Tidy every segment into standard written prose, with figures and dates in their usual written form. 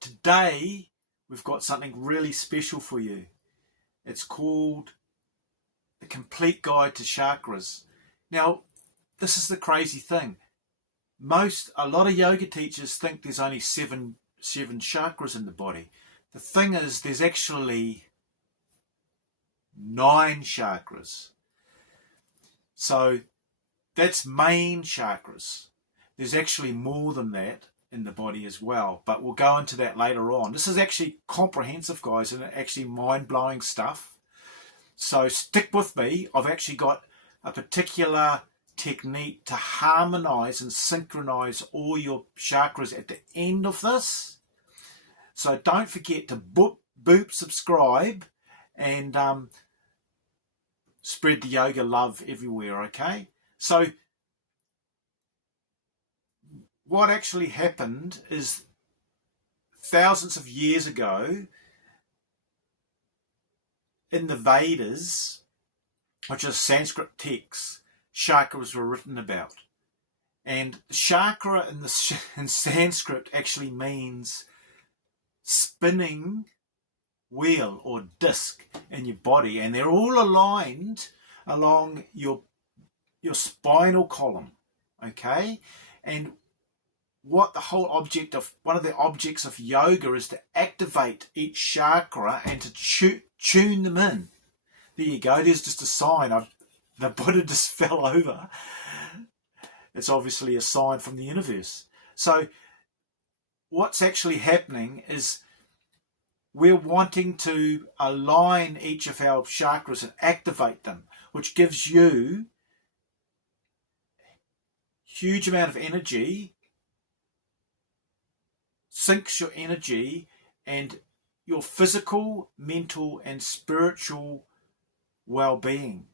Today, we've got something really special for you. It's called The Complete Guide to Chakras. Now, this is the crazy thing. A lot of yoga teachers think there's only seven chakras in the body. The thing is, there's actually 9 chakras. So that's main chakras. There's actually more than that in the body as well, but we'll go into that later on. This is actually comprehensive, guys, and actually mind-blowing stuff. So stick with me. I've actually got a particular technique to harmonize and synchronize all your chakras at the end of this. So don't forget to boop subscribe and spread the yoga love everywhere, okay? So what actually happened is thousands of years ago in the Vedas, which is Sanskrit texts, chakras were written about. And chakra in Sanskrit actually means spinning wheel or disc in your body, and they're all aligned along your spinal column, okay? And one of the objects of yoga is to activate each chakra and to tune them in. There you go. There's just a sign. The Buddha just fell over. It's obviously a sign from the universe. So what's actually happening is we're wanting to align each of our chakras and activate them, which gives you huge amount of energy, syncs your energy and your physical, mental and spiritual well-being.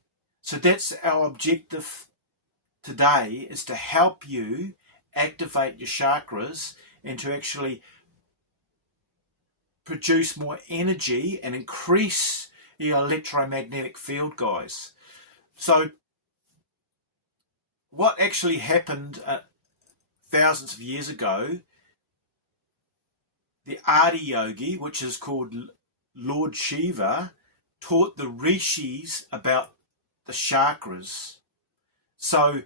So that's our objective today, is to help you activate your chakras and to actually produce more energy and increase your electromagnetic field, guys. So what actually happened thousands of years ago, the Adiyogi, which is called Lord Shiva, taught the rishis about the chakras. So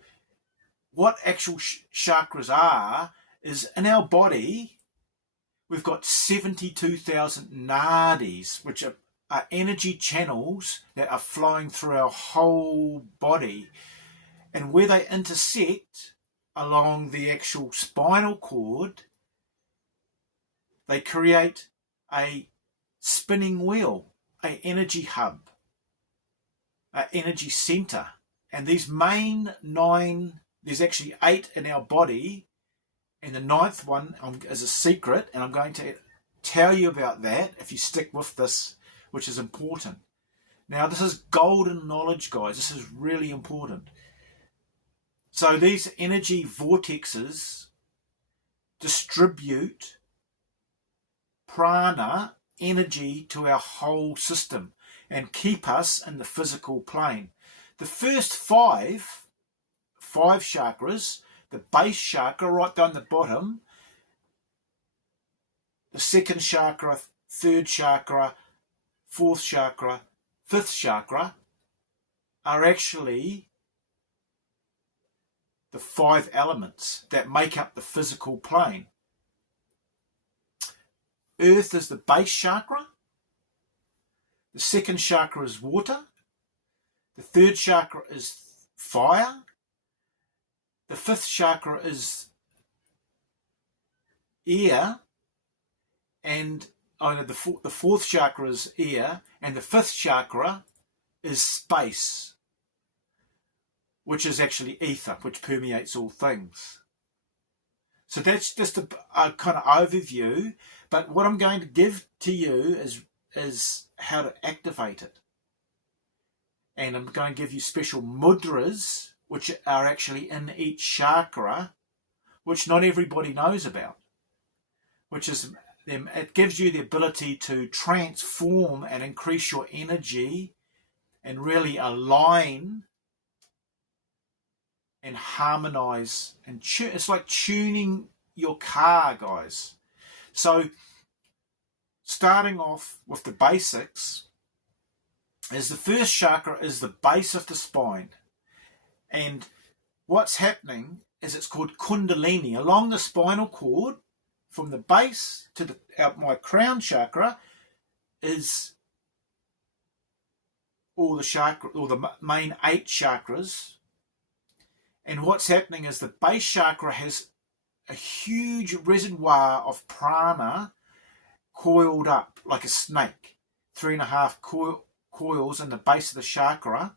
what actual chakras are is, in our body we've got 72,000 nadis, which are energy channels that are flowing through our whole body, and where they intersect along the actual spinal cord, they create a spinning wheel, an energy hub, an energy center. And these main 9, there's actually 8 in our body, and the 9th one is a secret, and I'm going to tell you about that if you stick with this, which is important. Now, this is golden knowledge, guys. This is really important. So these energy vortexes distribute prana, energy, to our whole system and keep us in the physical plane. The first five chakras, the base chakra right down the bottom, the second chakra, third chakra, fourth chakra, fifth chakra, are actually the 5 elements that make up the physical plane. Earth is the base chakra. The second chakra is water. The third chakra is fire. The fifth chakra is air. And the fourth chakra is air. And the fifth chakra is space, which is actually ether, which permeates all things. So that's just a kind of overview. But what I'm going to give to you is how to activate it. And I'm going to give you special mudras, which are actually in each chakra, which not everybody knows about. It gives you the ability to transform and increase your energy and really align and harmonize. And it's like tuning your car, guys. So starting off with the basics, is the first chakra is the base of the spine. And what's happening is it's called Kundalini. Along the spinal cord, from the base to my crown chakra, is all the main 8 chakras. And what's happening is the base chakra has a huge reservoir of prana coiled up like a snake, 3.5 coils in the base of the chakra,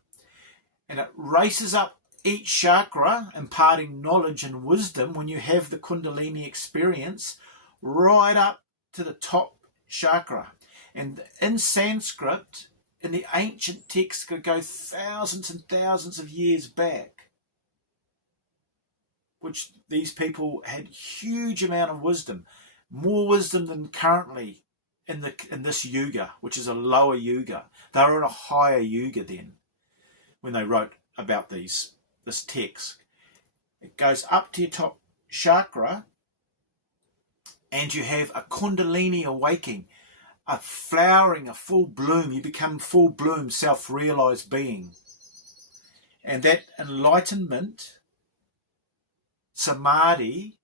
and it races up each chakra, imparting knowledge and wisdom when you have the Kundalini experience, right up to the top chakra. And in Sanskrit, in the ancient texts, could go thousands and thousands of years back, which these people had huge amount of wisdom, more wisdom than currently in this yuga, which is a lower yuga. They were in a higher yuga then, when they wrote about this text. It goes up to your top chakra, and you have a Kundalini awakening, a flowering, a full bloom. You become full bloom, self-realized being. And that enlightenment, samadhi,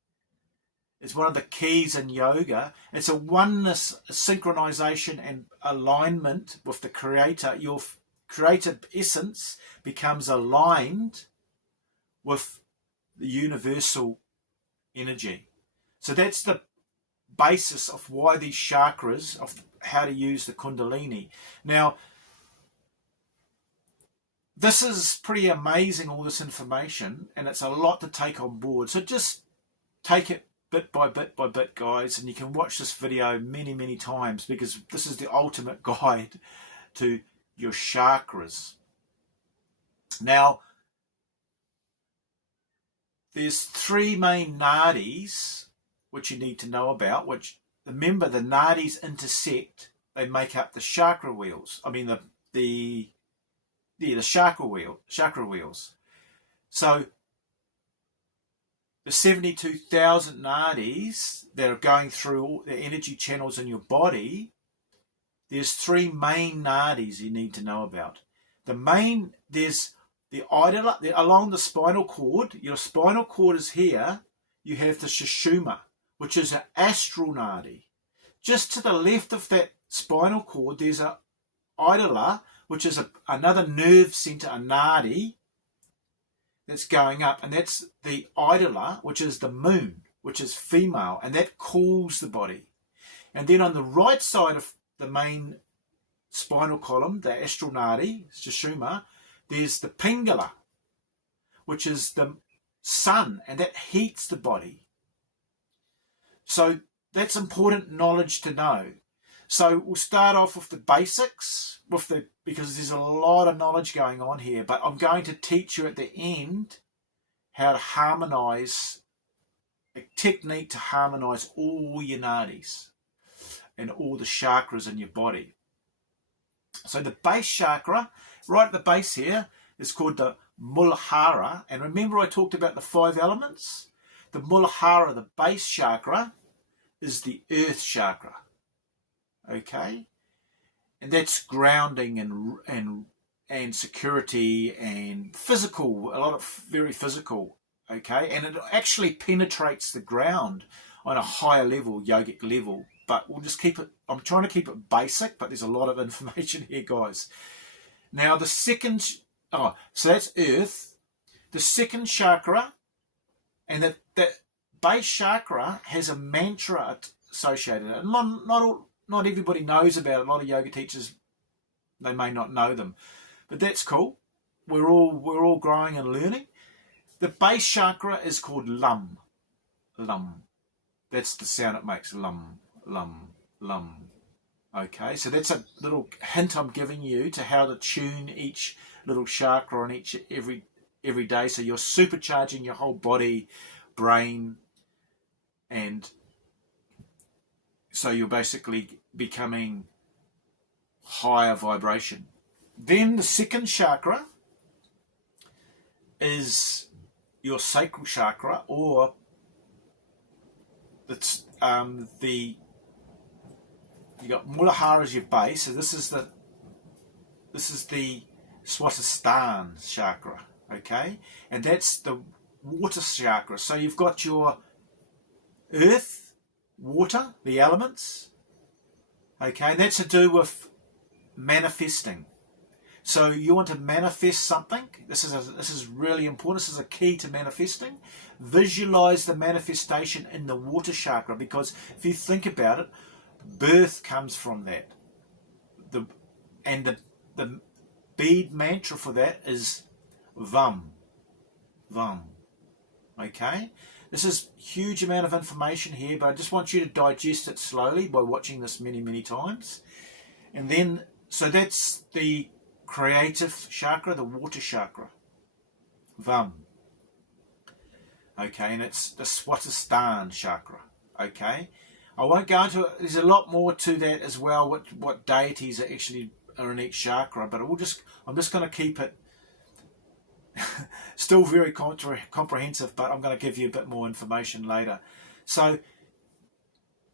is one of the keys in yoga. It's a oneness, a synchronization and alignment with the Creator. Your creative essence becomes aligned with the universal energy. So that's the basis of why these chakras, of how to use the Kundalini. Now, this is pretty amazing, all this information, and it's a lot to take on board. So just take it bit by bit by bit, guys, and you can watch this video many, many times, because this is the ultimate guide to your chakras. Now, there's 3 main nadis which you need to know about, which, remember, the nadis intersect, they make up the chakra wheels. I mean the chakra wheels. So the 72,000 nadis that are going through all the energy channels in your body, there's 3 main nadis you need to know about. There's the idol along the spinal cord. Your spinal cord is here. You have the Sushumna, which is an astral nadi. Just to the left of that spinal cord, there's an idol, which is another nerve center, a nadi, that's going up, and that's the idol, which is the moon, which is female, and that cools the body. And then on the right side of the main spinal column, the astral nadi, Sushumna, there's the Pingala, which is the sun, and that heats the body. So that's important knowledge to know. So we'll start off with the basics, because there's a lot of knowledge going on here, but I'm going to teach you at the end how to harmonize, a technique to harmonize all your nadis and all the chakras in your body. So the base chakra, right at the base here, is called the Muladhara. And remember I talked about the 5 elements? The Muladhara, the base chakra, is the earth chakra. Okay? And that's grounding and security and physical, a lot of very physical. Okay? And it actually penetrates the ground on a higher level, yogic level. But we'll just keep it, I'm trying to keep it basic, but there's a lot of information here, guys. Now the second, so that's earth. The second chakra, and that base chakra has a mantra associated. And not everybody knows about it. A lot of yoga teachers, they may not know them, but that's cool. We're all growing and learning. The base chakra is called Lum. Lum. That's the sound it makes. Lum, lum, lum. Okay, so that's a little hint I'm giving you to how to tune each little chakra on every day. So you're supercharging your whole body, brain, and so you're basically becoming higher vibration. Then the second chakra is your sacral chakra, or that's you got Muladhara as your base. So this is the Svadhisthana chakra, okay, and that's the water chakra. So you've got your earth, water, the elements, okay, and that's to do with manifesting. So you want to manifest something. This is really important. This is a key to manifesting. Visualize the manifestation in the water chakra, because if you think about it, birth comes from that. The bead mantra for that is VAM. VAM. Okay? This is a huge amount of information here, but I just want you to digest it slowly by watching this many, many times. And then, so that's the creative chakra, the water chakra. VAM. Okay, and it's the Svadhisthana chakra. Okay? I won't go into it. There's a lot more to that as well, what deities are actually are in each chakra, but I'm just going to keep it still very comprehensive, but I'm going to give you a bit more information later. So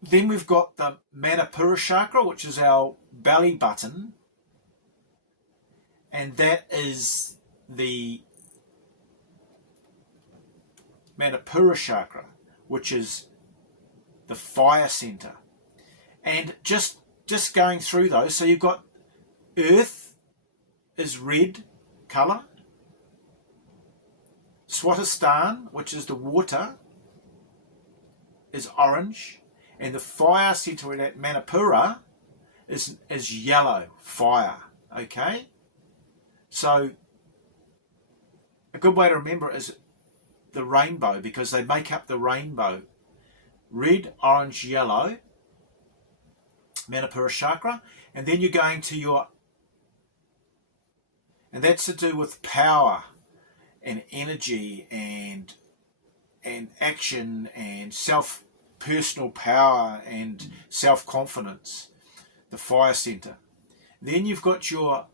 then we've got the Manipura chakra, which is our belly button, and that is the Manipura chakra, which is the fire center. And just going through those, so you've got earth is red colour, Svadhisthana, which is the water, is orange, and the fire center at Manipura is yellow, fire. Okay? So a good way to remember it is the rainbow, because they make up the rainbow. Red, orange, yellow, Manipura chakra, and then you're going to your, and that's to do with power and energy and action and personal power and self-confidence, the fire center. Then you've got your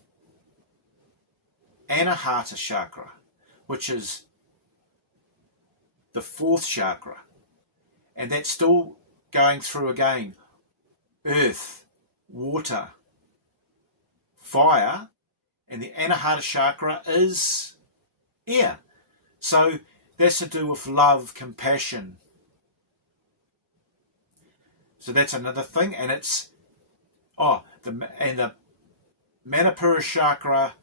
Anahata chakra, which is the fourth chakra, and that's still going through again earth, water, fire, and the Anahata chakra is air. So that's to do with love, compassion. So that's another thing, and it's the Manipura chakra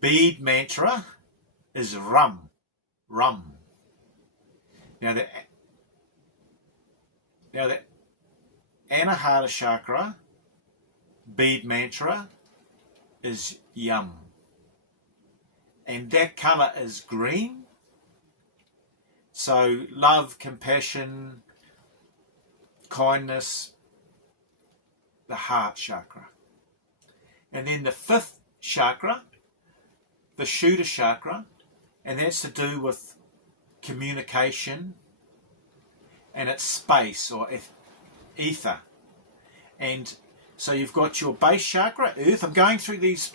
bead mantra is Ram, Ram. Now the Anahata chakra bead mantra is Yum, and that colour is green. So love, compassion, kindness, the heart chakra. And then the fifth chakra, the Vishuddha chakra, and that's to do with communication, and it's space or ether. And so you've got your base chakra, earth. I'm going through these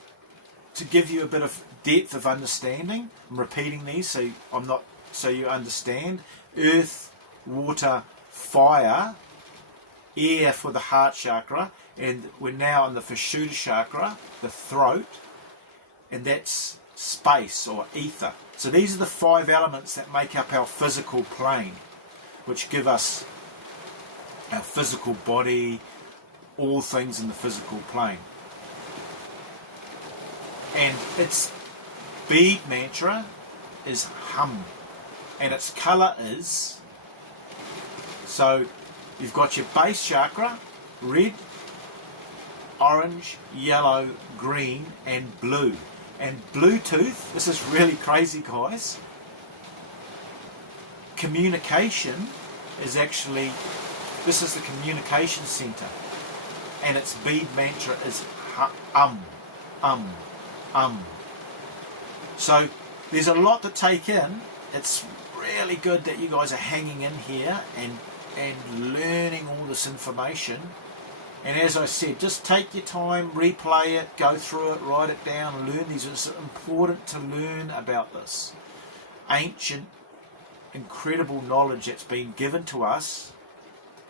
to give you a bit of depth of understanding. I'm repeating these so you understand. Earth, water, fire, air for the heart chakra, and we're now on the Vishuddha chakra, the throat, and that's space or ether. So these are the 5 elements that make up our physical plane, which give us our physical body, all things in the physical plane. And its bead mantra is Hum, and its colour is, so you've got your base chakra, red, orange, yellow, green, and blue. And Bluetooth, this is really crazy, guys. Communication is actually, this is the communication center, and its bead mantra is So there's a lot to take in. It's really good that you guys are hanging in here and learning all this information. And as I said, just take your time, replay it, go through it, write it down, learn these. It's important to learn about this ancient, incredible knowledge that's been given to us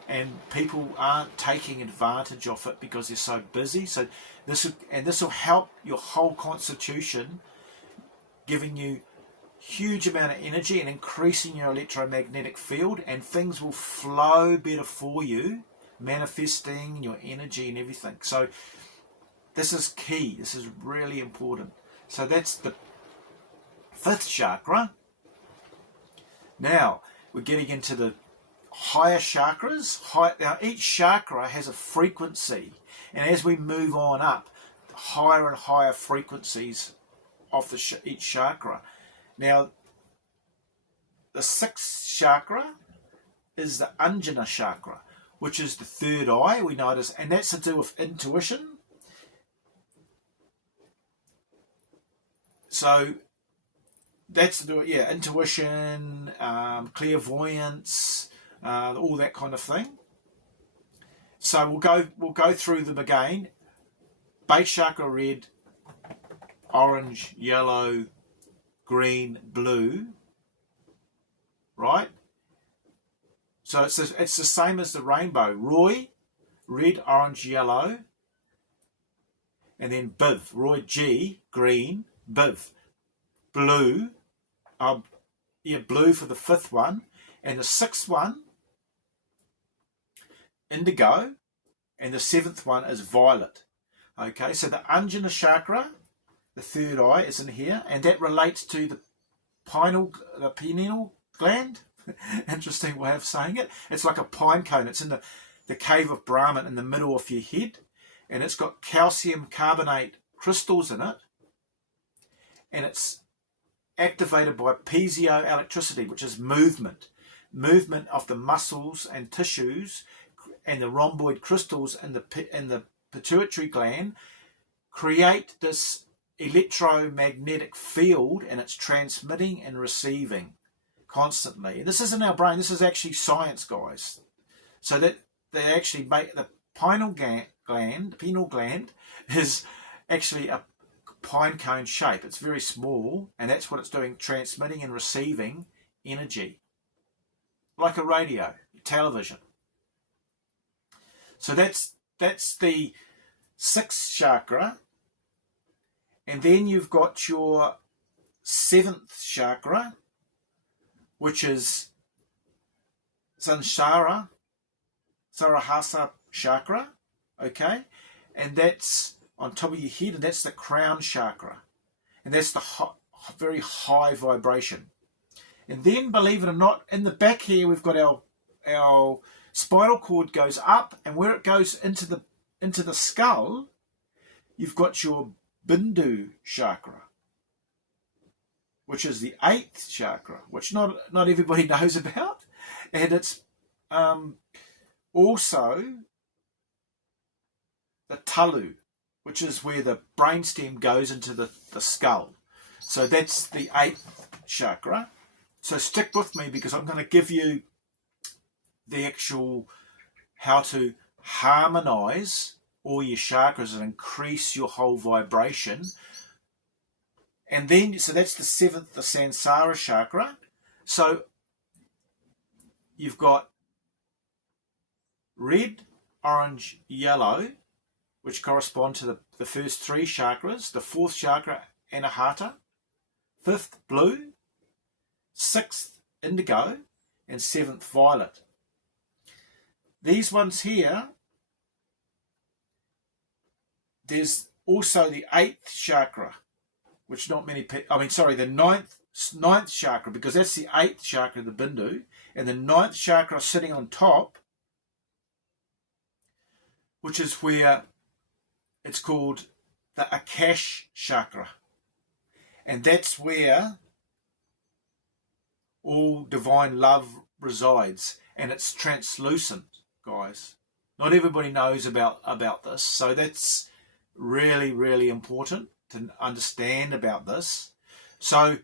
and people aren't taking advantage of it because they're so busy. So this will help your whole constitution, giving you huge amount of energy and increasing your electromagnetic field, and things will flow better for you, manifesting your energy and everything. So this is key. This is really important. So that's the 5th chakra. Now we're getting into the higher chakras. Now each chakra has a frequency, and as we move on up, higher and higher frequencies of each chakra. Now the 6th chakra is the Anjana chakra, which is the 3rd eye, we notice, and that's to do with intuition. So that's to do with, intuition, clairvoyance, all that kind of thing. So we'll go through them again. Base chakra, red, orange, yellow, green, blue. Right? So it's the same as the rainbow. Roy, red, orange, yellow, and then Biv. Roy G, green, Biv, blue. Blue for the 5th one, and the 6th one, indigo, and the 7th one is violet. Okay, so the Anjana chakra, the 3rd eye, is in here, and that relates to the pineal gland. Interesting way of saying it. It's like a pine cone. It's in the cave of Brahman in the middle of your head, and it's got calcium carbonate crystals in it, and it's activated by piezoelectricity, which is movement of the muscles and tissues, and the rhomboid crystals in the pituitary gland create this electromagnetic field, and it's transmitting and receiving constantly. This isn't our brain. This is actually science, guys. So that they actually make the pineal gland is actually a pine cone shape. It's very small, and that's what it's doing, transmitting and receiving energy, like a radio, television. So that's the 6th chakra. And then you've got your 7th chakra, which is Sarahasa chakra, okay? And that's on top of your head, and that's the crown chakra. And that's the very high vibration. And then, believe it or not, in the back here, we've got our spinal cord goes up, and where it goes into the skull, you've got your Bindu chakra, which is the 8th chakra, which not everybody knows about. And it's also the Talu, which is where the brainstem goes into the skull. So that's the 8th chakra. So stick with me, because I'm going to give you the actual how to harmonize all your chakras and increase your whole vibration. And then, so that's the 7th, the Sansara chakra. So you've got red, orange, yellow, which correspond to the first 3 chakras. The 4th chakra, Anahata. 5th, blue. 6th, indigo. And 7th, violet. These ones here, there's also the 8th chakra, which not many people, the 9th chakra, because that's the 8th chakra, the Bindu, and the 9th chakra sitting on top, which is where it's called the Akash chakra. And that's where all divine love resides, and it's translucent, guys. Not everybody knows about this, so that's really, really important to understand about this. So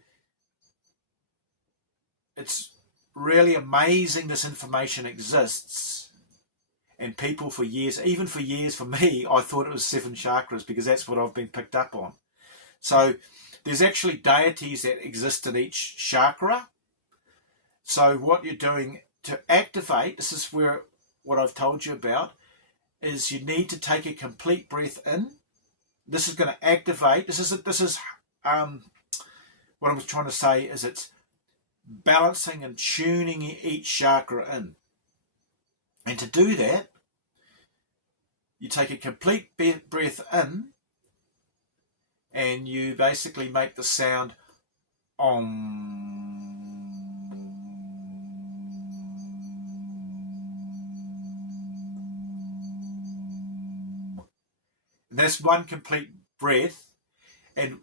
it's really amazing this information exists, and people for years, even for years for me, I thought it was 7 chakras, because that's what I've been picked up on. So there's actually deities that exist in each chakra. So what you're doing to activate, this is where what I've told you about, is you need to take a complete breath in. This is going to activate. This is what I'm trying to say is it's balancing and tuning each chakra in. And to do that, you take a complete breath in, and you basically make the sound Om. And that's one complete breath. And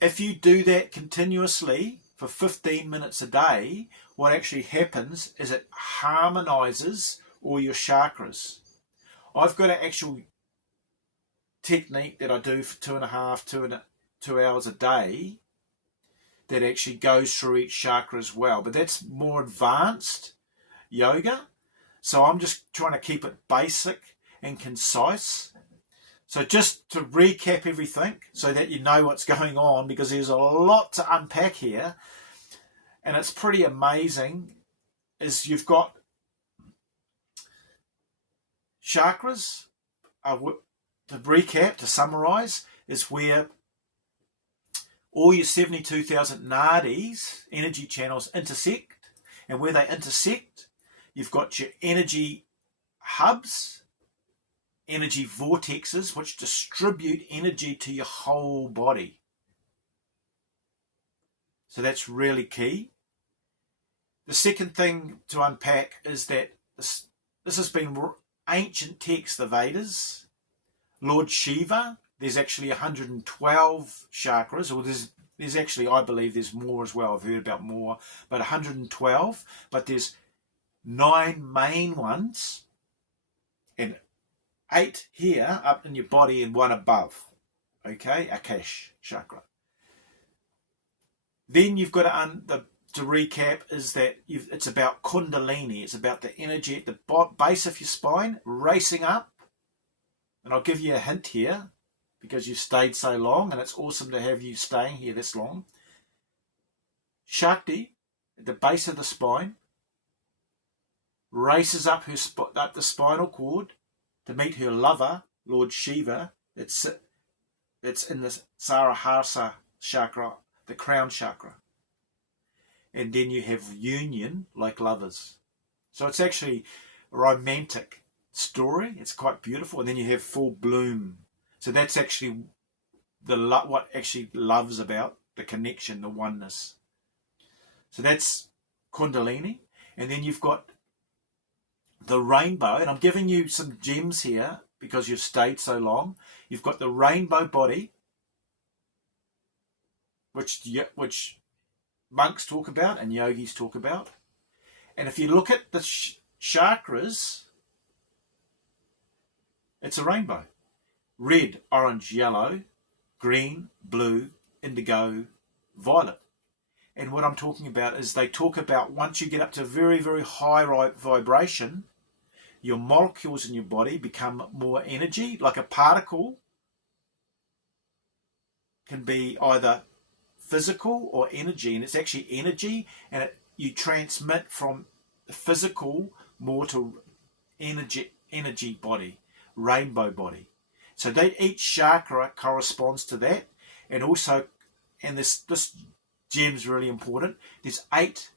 if you do that continuously for 15 minutes a day, what actually happens is it harmonizes all your chakras. I've got an actual technique that I do for 2 hours a day that actually goes through each chakra as well. But that's more advanced yoga. So I'm just trying to keep it basic and concise. So just to recap everything so that you know what's going on, because there's a lot to unpack here, and it's pretty amazing, is you've got chakras, to recap, to summarize, is where all your 72,000 nadis, energy channels, intersect. And where they intersect, you've got your energy hubs, energy vortexes, which distribute energy to your whole body. So that's really key. The second thing to unpack is that this has been ancient text, the Vedas. Lord Shiva, there's actually 112 chakras, or there's actually, I believe there's more as well. I've heard about more, but 112. But there's 9 main ones, and 8 here up in your body and 1 above. Okay, Akash chakra. Then you've got to recap is that it's about Kundalini. It's about the energy at the base of your spine racing up. And I'll give you a hint here because you've stayed so long, and it's awesome to have you staying here this long. Shakti at the base of the spine races up up the spinal cord to meet her lover, Lord Shiva. It's in the Sarahasa chakra, the crown chakra. And then you have union like lovers. So it's actually a romantic story. It's quite beautiful. And then you have full bloom. So that's actually what actually love's about, the connection, the oneness. So that's Kundalini. And then you've got the rainbow, and I'm giving you some gems here because you've stayed so long. You've got the rainbow body, which monks talk about and yogis talk about. And if you look at the chakras, it's a rainbow. Red, orange, yellow, green, blue, indigo, violet. And what I'm talking about is they talk about once you get up to very, very high vibration, your molecules in your body become more energy. Like a particle can be either physical or energy, and it's actually energy, and you transmit from the physical more to energy body, rainbow body. So each chakra corresponds to that, and also, and this gem's really important. There's 8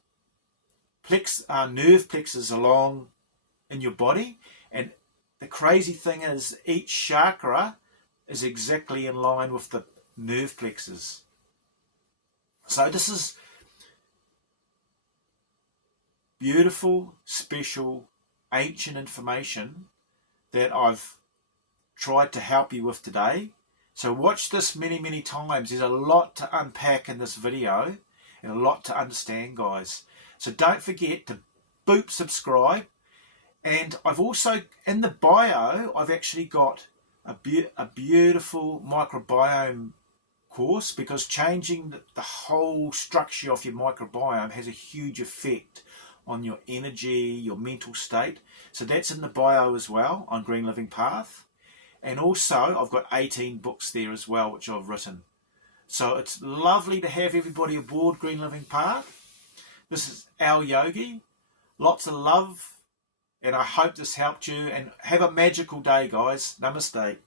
nerve plexus along in your body, and the crazy thing is each chakra is exactly in line with the nerve plexus. So this is beautiful, special, ancient information that I've tried to help you with today. So watch this many, many times. There's a lot to unpack in this video and a lot to understand, guys. So don't forget to subscribe. And I've also, in the bio, I've actually got a beautiful microbiome course, because changing the whole structure of your microbiome has a huge effect on your energy, your mental state. So that's in the bio as well on Green Living Path. And also I've got 18 books there as well, which I've written. So it's lovely to have everybody aboard Green Living Path. This is Alyogi. Lots of love And I hope this helped you. And have a magical day, guys. Namaste.